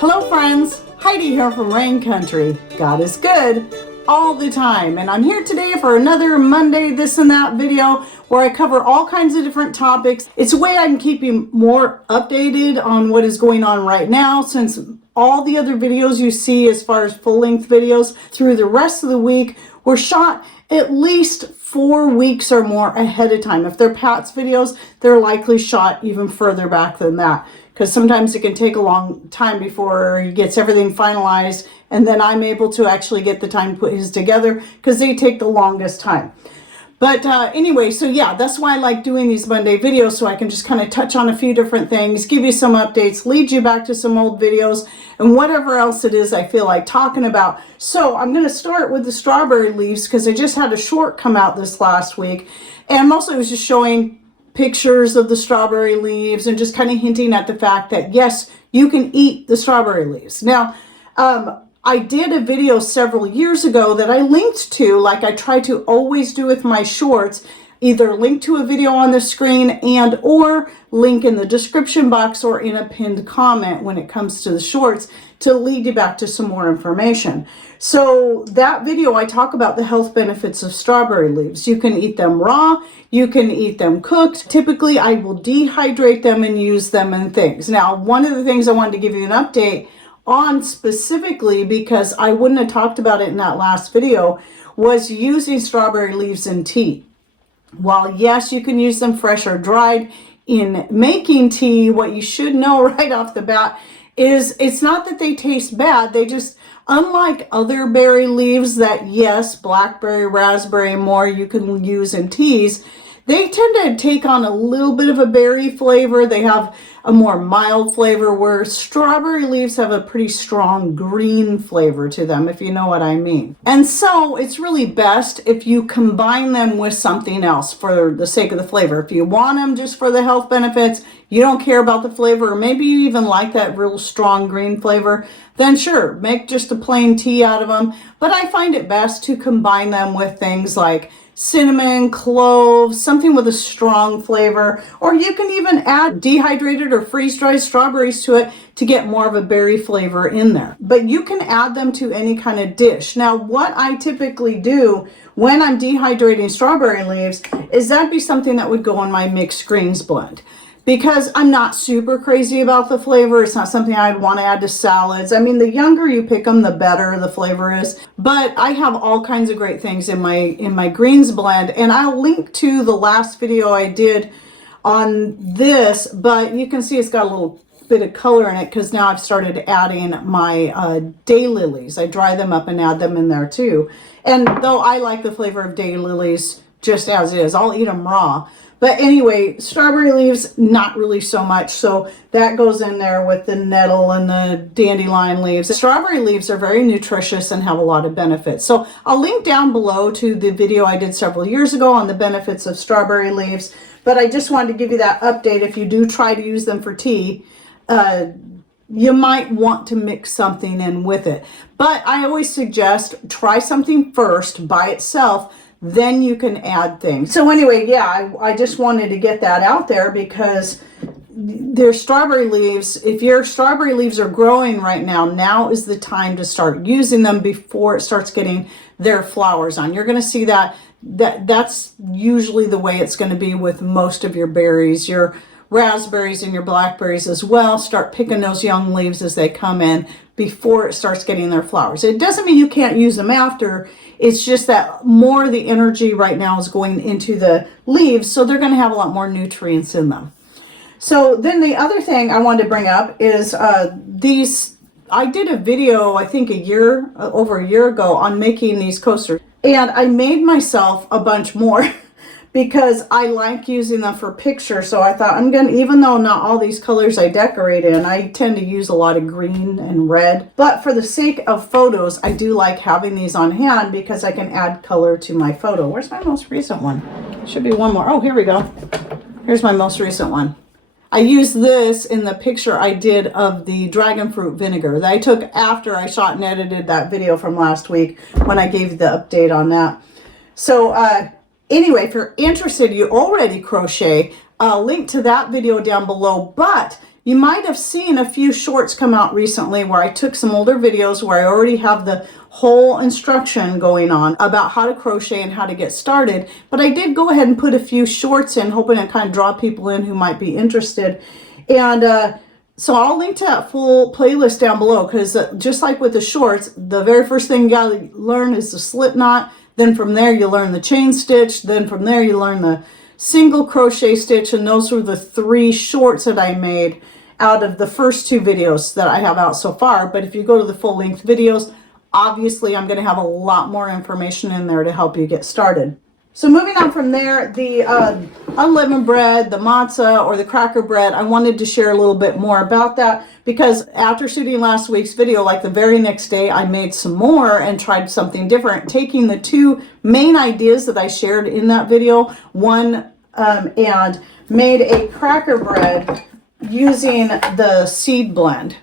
Hello friends, Heidi here from Rain Country. God is good all the time, and I'm here today for another Monday this and that video where I cover all kinds of different topics. It's a way I can keep you more updated on what is going on right now, since all the other videos you see as far as full-length videos through the rest of the week were shot at least 4 weeks or more ahead of time. If they're Pat's videos, they're likely shot even further back than that, because sometimes it can take a long time before he gets everything finalized, and then I'm able to actually get the time to put his together, because they take the longest time. But anyway, so yeah, that's why I like doing these Monday videos, so I can just kind of touch on a few different things, give you some updates, lead you back to some old videos, and whatever else it is I feel like talking about. So I'm going to start with the strawberry leaves, because I just had a short come out this last week, and mostly it was just showing pictures of the strawberry leaves and just kind of hinting at the fact that yes, you can eat the strawberry leaves. Now, I did a video several years ago that I linked to, like I try to always do with my shorts, either link to a video on the screen and or link in the description box or in a pinned comment when it comes to the shorts to lead you back to some more information. So that video, I talk about the health benefits of strawberry leaves. You can eat them raw, you can eat them cooked. Typically, I will dehydrate them and use them in things. Now, one of the things I wanted to give you an update on specifically, because I wouldn't have talked about it in that last video, was using strawberry leaves in tea. While yes, you can use them fresh or dried in making tea, what you should know right off the bat is it's not that they taste bad. They just, unlike other berry leaves that yes, blackberry, raspberry, more you can use in teas, they tend to take on a little bit of a berry flavor. They have a more mild flavor, where strawberry leaves have a pretty strong green flavor to them, if you know what I mean. And so it's really best if you combine them with something else for the sake of the flavor. If you want them just for the health benefits, you don't care about the flavor, or maybe you even like that real strong green flavor, then sure, make just a plain tea out of them. But I find it best to combine them with things like cinnamon, cloves, something with a strong flavor, or you can even add dehydrated or freeze-dried strawberries to it to get more of a berry flavor in there. But you can add them to any kind of dish. Now, what I typically do when I'm dehydrating strawberry leaves is that'd be something that would go in my mixed greens blend, because I'm not super crazy about the flavor. It's not something I'd want to add to salads. I mean, the younger you pick them, the better the flavor is. But I have all kinds of great things in my greens blend, and I'll link to the last video I did on this, but you can see it's got a little bit of color in it because now I've started adding my daylilies. I dry them up and add them in there too. And though I like the flavor of daylilies just as is, I'll eat them raw. But anyway, strawberry leaves, not really so much. So that goes in there with the nettle and the dandelion leaves. The strawberry leaves are very nutritious and have a lot of benefits. So I'll link down below to the video I did several years ago on the benefits of strawberry leaves. But I just wanted to give you that update. If you do try to use them for tea, you might want to mix something in with it. But I always suggest try something first by itself, then you can add things. So anyway, yeah, I just wanted to get that out there, because their strawberry leaves, if your strawberry leaves are growing right now, now is the time to start using them before it starts getting their flowers on. You're going to see that's usually the way it's going to be with most of your berries. Your raspberries and your blackberries as well, start picking those young leaves as they come in before it starts getting their flowers. It doesn't mean you can't use them after. It's just that more of the energy right now is going into the leaves, so they're going to have a lot more nutrients in them. So then the other thing I wanted to bring up is these. I did a video, I think over a year ago, on making these coasters, and I made myself a bunch more because I like using them for pictures. So I thought I'm gonna, even though not all these colors I decorate in, I tend to use a lot of green and red, but for the sake of photos, I do like having these on hand because I can add color to my photo. Where's my most recent one? Should be one more. Oh, here we go. Here's my most recent one. I used this in the picture I did of the dragon fruit vinegar that I took after I shot and edited that video from last week when I gave you the update on that. So anyway, if you're interested, you already crochet, link to that video down below. But You might have seen a few shorts come out recently where I took some older videos where I already have the whole instruction going on about how to crochet and how to get started. But I did go ahead and put a few shorts in, hoping to kind of draw people in who might be interested. And so I'll link to that full playlist down below, because just like with the shorts, the very first thing you gotta learn is the slip knot. Then from there you learn the chain stitch. Then from there you learn the single crochet stitch. And those were the 3 shorts that I made out of the first 2 videos that I have out so far. But if you go to the full length videos, obviously I'm going to have a lot more information in there to help you get started. So moving on from there, the unleavened bread, the matzah or the cracker bread, I wanted to share a little bit more about that, because after shooting last week's video, like the very next day, I made some more and tried something different, taking the 2 main ideas that I shared in that video, and made a cracker bread using the seed blend.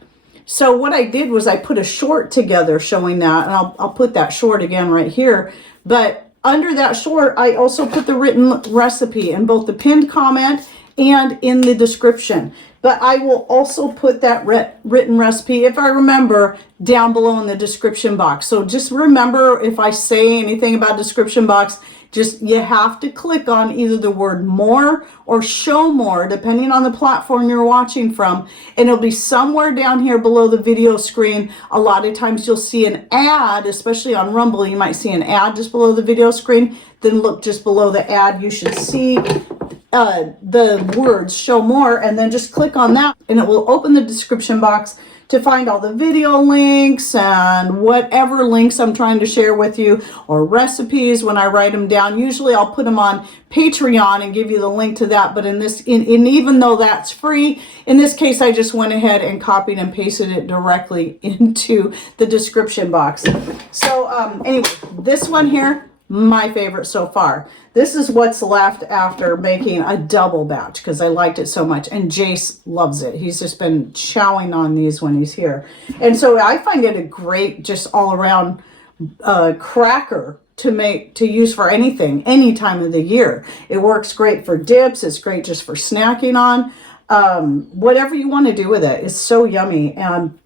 So what I did was I put a short together showing that, and I'll put that short again right here. But under that short, I also put the written recipe in both the pinned comment and in the description. But I will also put that written recipe, if I remember, down below in the description box. So just remember, if I say anything about description box, just you have to click on either the word more or show more, depending on the platform you're watching from, and it'll be somewhere down here below the video screen. A lot of times you'll see an ad, especially on Rumble, you might see an ad just below the video screen. Then look just below the ad, you should see the words show more, and then just click on that and it will open the description box to find all the video links and whatever links I'm trying to share with you, or recipes when I write them down. Usually I'll put them on Patreon and give you the link to that, but even though that's free, in this case I just went ahead and copied and pasted it directly into the description box. So anyway, this one here, my favorite so far. This is what's left after making a double batch, because I liked it so much, and Jace loves it. He's just been chowing on these when he's here. And so I find it a great, just all around cracker to use for anything, any time of the year. It works great for dips. It's great just for snacking on. Whatever you want to do with it. It's so yummy. And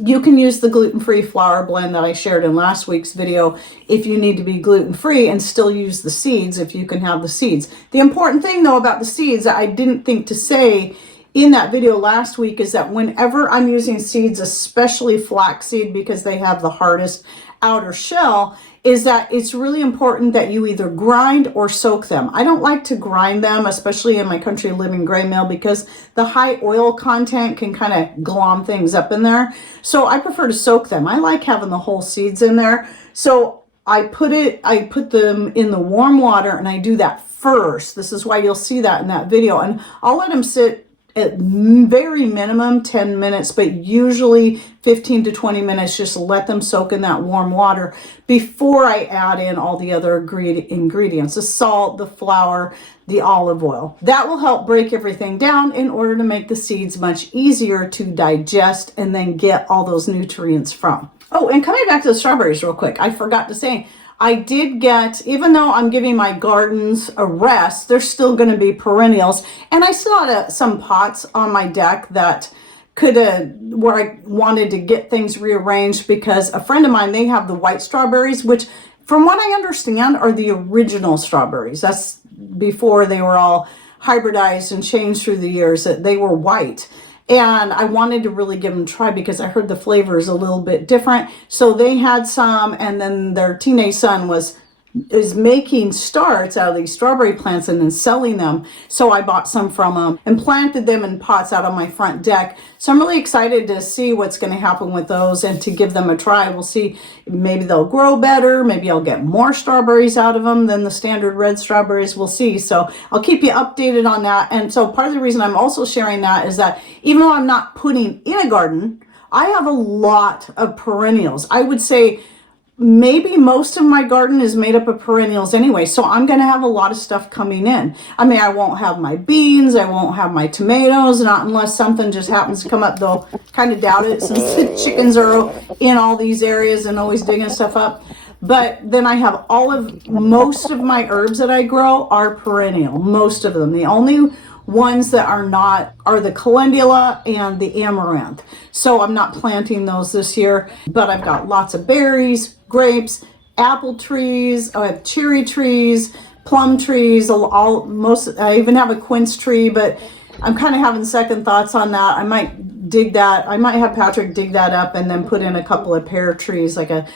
you can use the gluten-free flour blend that I shared in last week's video if you need to be gluten-free, and still use the seeds if you can have the seeds. The important thing though about the seeds that I didn't think to say in that video last week is that whenever I'm using seeds, especially flaxseed, because they have the hardest outer shell, is that it's really important that you either grind or soak them. I don't like to grind them, especially in my country living gray mill, because the high oil content can kind of glom things up in there. So I prefer to soak them. I like having the whole seeds in there. So I put them in the warm water, and I do that first. This is why you'll see that in that video. And I'll let them sit at very minimum 10 minutes, but usually 15 to 20 minutes. Just let them soak in that warm water before I add in all the other ingredients, the salt, the flour, the olive oil. That will help break everything down in order to make the seeds much easier to digest and then get all those nutrients from. Oh, and coming back to the strawberries real quick, I forgot to say, I did get, even though I'm giving my gardens a rest, they're still going to be perennials. And I still had some pots on my deck that where I wanted to get things rearranged, because a friend of mine, they have the white strawberries, which from what I understand are the original strawberries. That's before they were all hybridized and changed through the years, that they were white. And I wanted to really give them a try because I heard the flavor is a little bit different. So they had some, and then their teenage son is making starts out of these strawberry plants and then selling them. So I bought some from them and planted them in pots out on my front deck. So I'm really excited to see what's going to happen with those and to give them a try. We'll see, maybe they'll grow better. Maybe I'll get more strawberries out of them than the standard red strawberries. We'll see. So I'll keep you updated on that. And so part of the reason I'm also sharing that is that even though I'm not putting in a garden, I have a lot of perennials. I would say maybe most of my garden is made up of perennials anyway, so I'm going to have a lot of stuff coming in. I mean, I won't have my beans, I won't have my tomatoes, not unless something just happens to come up, though kind of doubt it since the chickens are in all these areas and always digging stuff up. But then I have most of my herbs that I grow are perennial, most of them. The only ones that are not are the calendula and the amaranth. So I'm not planting those this year, but I've got lots of berries, grapes, apple trees, I have cherry trees, plum trees, I even have a quince tree, but I'm kind of having second thoughts on that. I might dig that. I might have Patrick dig that up and then put in a couple of pear trees, like a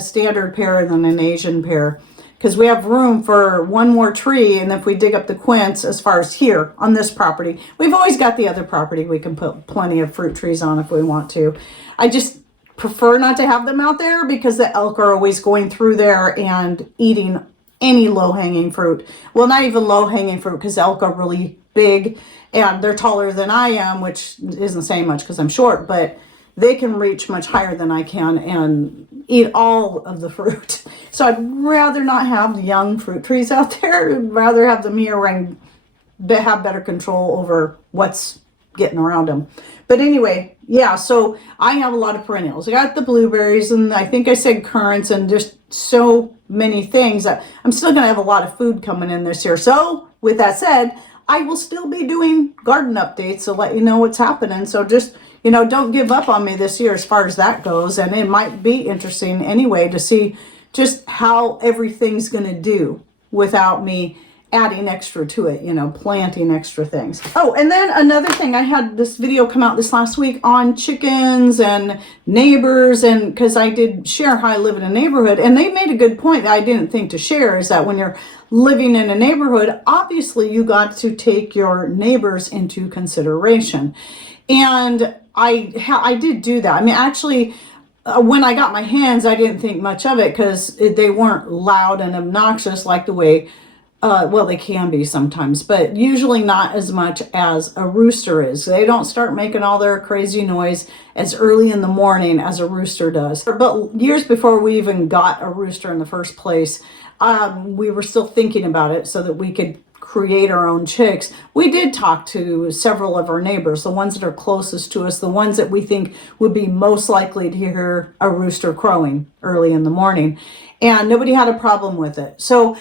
standard pear and then an Asian pear, because we have room for one more tree. And if we dig up the quince, as far as here on this property, we've always got the other property we can put plenty of fruit trees on if we want to. I just prefer not to have them out there because the elk are always going through there and eating any low-hanging fruit. Well, not even low-hanging fruit, because elk are really big and they're taller than I am, which isn't saying much because I'm short, but they can reach much higher than I can and eat all of the fruit. So I'd rather not have young fruit trees out there. I'd rather have them here where I can have better control over what's getting around them. But anyway, yeah, so I have a lot of perennials. I got the blueberries, and I think I said currants, and just so many things that I'm still going to have a lot of food coming in this year. So with that said, I will still be doing garden updates to let you know what's happening. So just, don't give up on me this year as far as that goes. And it might be interesting anyway to see just how everything's going to do without me adding extra to it, planting extra things. Oh, and then another thing, I had this video come out this last week on chickens and neighbors, and because I did share how I live in a neighborhood, and they made a good point that I didn't think to share, is that when you're living in a neighborhood, obviously you got to take your neighbors into consideration. And I did do that. I mean, actually, when I got my hens, I didn't think much of it because they weren't loud and obnoxious like the way well, they can be sometimes, but usually not as much as a rooster is. They don't start making all their crazy noise as early in the morning as a rooster does. But years before we even got a rooster in the first place, we were still thinking about it so that we could create our own chicks. We did talk to several of our neighbors, the ones that are closest to us, the ones that we think would be most likely to hear a rooster crowing early in the morning, and nobody had a problem with it. So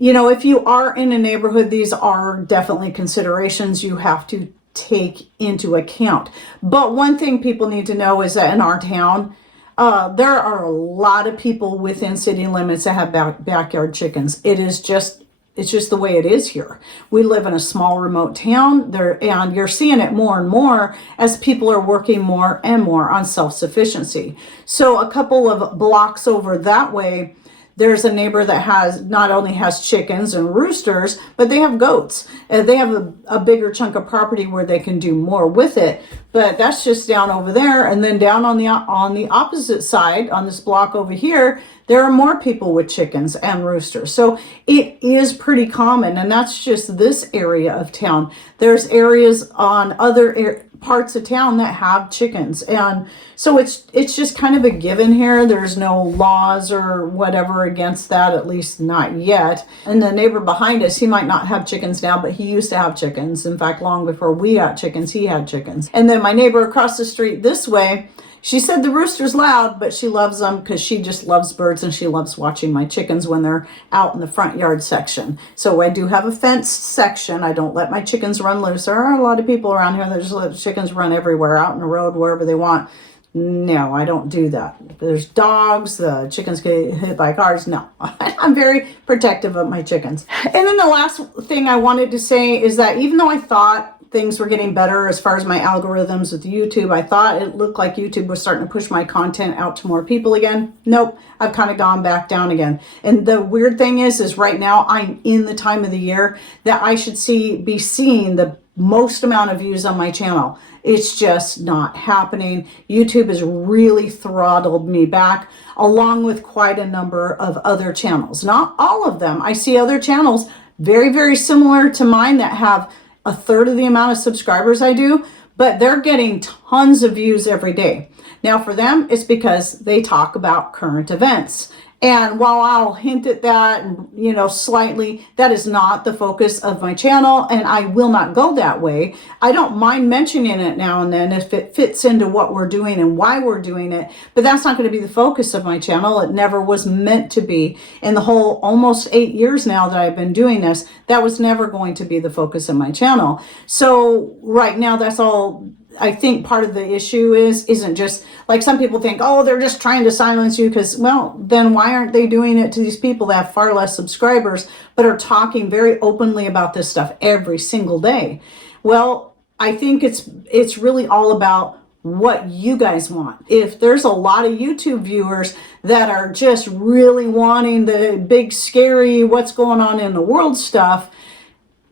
if you are in a neighborhood, these are definitely considerations you have to take into account. But one thing people need to know is that in our town, there are a lot of people within city limits that have backyard chickens. It's just the way it is here. We live in a small remote town there, and you're seeing it more and more as people are working more and more on self-sufficiency. So a couple of blocks over that way, there's a neighbor that not only has chickens and roosters, but they have goats. They have a bigger chunk of property where they can do more with it. But that's just down over there. And then down on the opposite side, on this block over here, there are more people with chickens and roosters. So it is pretty common, and that's just this area of town. There's areas on other parts of town that have chickens, and so it's just kind of a given here. There's no laws or whatever against that, at least not yet. And the neighbor behind us, he might not have chickens now, but he used to have chickens. In fact, long before we got chickens, he had chickens. And then my neighbor across the street this way, she said the rooster's loud, but she loves them because she just loves birds, and she loves watching my chickens when they're out in the front yard section. So I do have a fenced section. I don't let my chickens run loose. There are a lot of people around here that just let chickens run everywhere, out in the road, wherever they want. No, I don't do that. There's dogs, the chickens get hit by cars. No, I'm very protective of my chickens. And then the last thing I wanted to say is that even though I thought things were getting better as far as my algorithms with YouTube, I thought it looked like YouTube was starting to push my content out to more people again. Nope, I've kind of gone back down again. And the weird thing is right now I'm in the time of the year that I should be seeing the most amount of views on my channel. It's just not happening. YouTube has really throttled me back, along with quite a number of other channels. Not all of them. I see other channels very, very similar to mine that have a third of the amount of subscribers I do, but they're getting tons of views every day. Now for them, it's because they talk about current events And while I'll hint at that, and slightly, that is not the focus of my channel, and I will not go that way. I don't mind mentioning it now and then if it fits into what we're doing and why we're doing it, but that's not going to be the focus of my channel. It never was meant to be. In the whole almost 8 years now that I've been doing this, that was never going to be the focus of my channel. So right now, that's all. I think part of the issue isn't just like some people think, oh, they're just trying to silence you, because, well, then why aren't they doing it to these people that have far less subscribers but are talking very openly about this stuff every single day? Well, I think it's really all about what you guys want. If there's a lot of YouTube viewers that are just really wanting the big, scary, what's going on in the world stuff,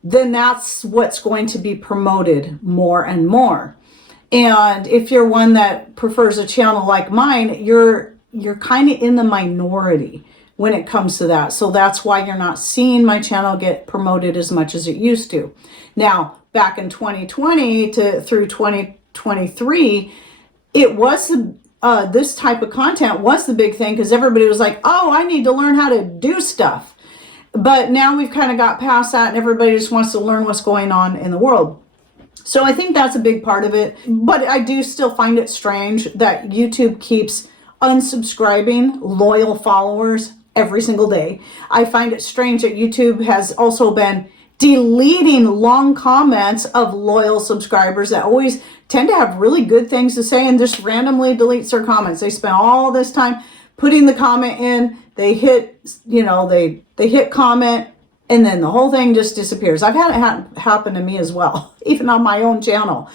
then that's what's going to be promoted more and more. And if you're one that prefers a channel like mine, you're kind of in the minority when it comes to that. So that's why you're not seeing my channel get promoted as much as it used to. Now, back in 2020 through 2023, it was this type of content was the big thing, because everybody was like, oh, I need to learn how to do stuff. But now we've kind of got past that, and everybody just wants to learn what's going on in the world. So I think that's a big part of it. But I do still find it strange that YouTube keeps unsubscribing loyal followers every single day. I find it strange that YouTube has also been deleting long comments of loyal subscribers that always tend to have really good things to say, and just randomly deletes their comments. They spend all this time putting the comment in, they hit, they hit comment, and then the whole thing just disappears. I've had it happen to me as well, even on my own channel.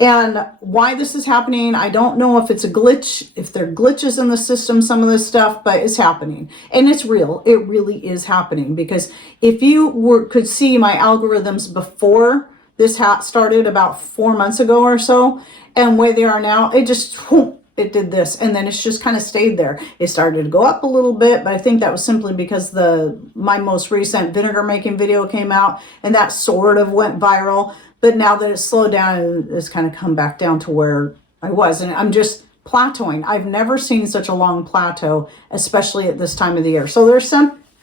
And why this is happening, I don't know if it's a glitch, if there are glitches in the system, some of this stuff, but it's happening. And it's real. It really is happening. Because if you could see my algorithms before this started about 4 months ago or so, and where they are now, it did this, and then it's just kind of stayed there. It started to go up a little bit, but I think that was simply because my most recent vinegar making video came out, and that sort of went viral. But now that it's slowed down, it's kind of come back down to where I was, and I'm just plateauing. I've never seen such a long plateau, especially at this time of the year. So there's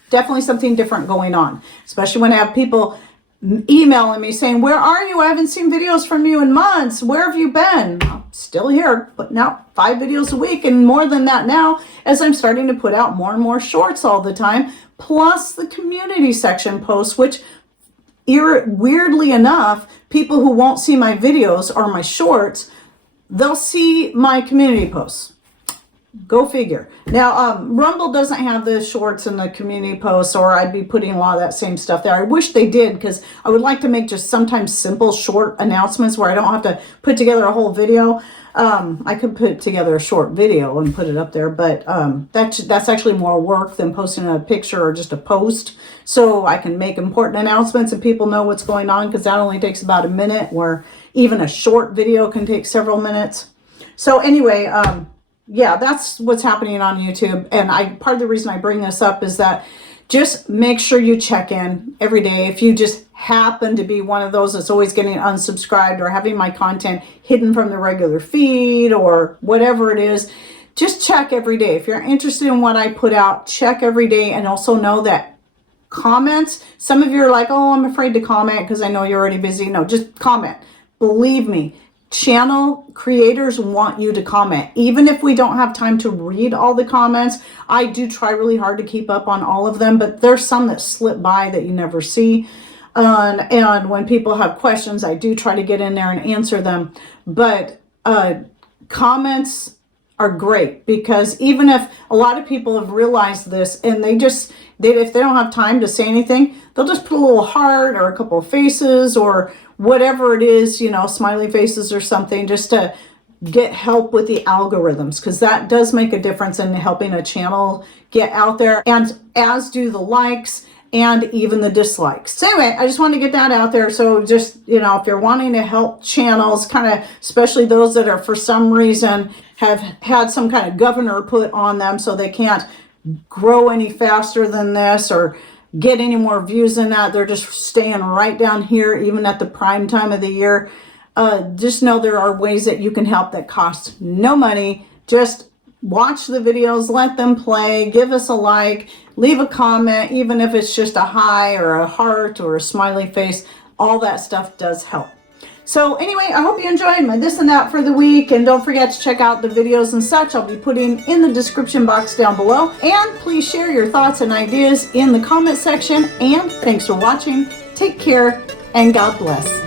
definitely something different going on, especially when I have people emailing me saying, where are you? I haven't seen videos from you in months. Where have you been? I'm still here, putting out 5 videos a week, and more than that now, as I'm starting to put out more and more shorts all the time, plus the community section posts, which weirdly enough, people who won't see my videos or my shorts, they'll see my community posts. Go figure. Now, Rumble doesn't have the shorts and the community posts, or I'd be putting a lot of that same stuff there. I wish they did, because I would like to make just sometimes simple, short announcements where I don't have to put together a whole video. I could put together a short video and put it up there, but that's actually more work than posting a picture or just a post. So I can make important announcements and people know what's going on, because that only takes about a minute, where even a short video can take several minutes. So anyway, yeah, that's what's happening on YouTube. And part of the reason I bring this up is that just make sure you check in every day. If you just happen to be one of those that's always getting unsubscribed or having my content hidden from the regular feed or whatever it is, just check every day. If you're interested in what I put out, check every day. And also know that comments, some of you are like, oh, I'm afraid to comment because I know you're already busy. No, just comment. Believe me, channel creators want you to comment. Even if we don't have time to read all the comments, I do try really hard to keep up on all of them, but there's some that slip by that you never see. And when people have questions, I do try to get in there and answer them. But comments are great, because even if a lot of people have realized this, and if they don't have time to say anything, they'll just put a little heart or a couple of faces or whatever it is, smiley faces or something, just to get help with the algorithms, because that does make a difference in helping a channel get out there, and as do the likes and even the dislikes. So anyway, I just wanted to get that out there. So just, if you're wanting to help channels, kind of, especially those that are for some reason have had some kind of governor put on them so they can't grow any faster than this or get any more views than that, they're just staying right down here even at the prime time of the year, just know there are ways that you can help that cost no money. Just watch the videos, let them play, give us a like, leave a comment, even if it's just a hi or a heart or a smiley face. All that stuff does help. So anyway, I hope you enjoyed my this and that for the week, and don't forget to check out the videos and such I'll be putting in the description box down below. And please share your thoughts and ideas in the comment section. And thanks for watching. Take care and God bless.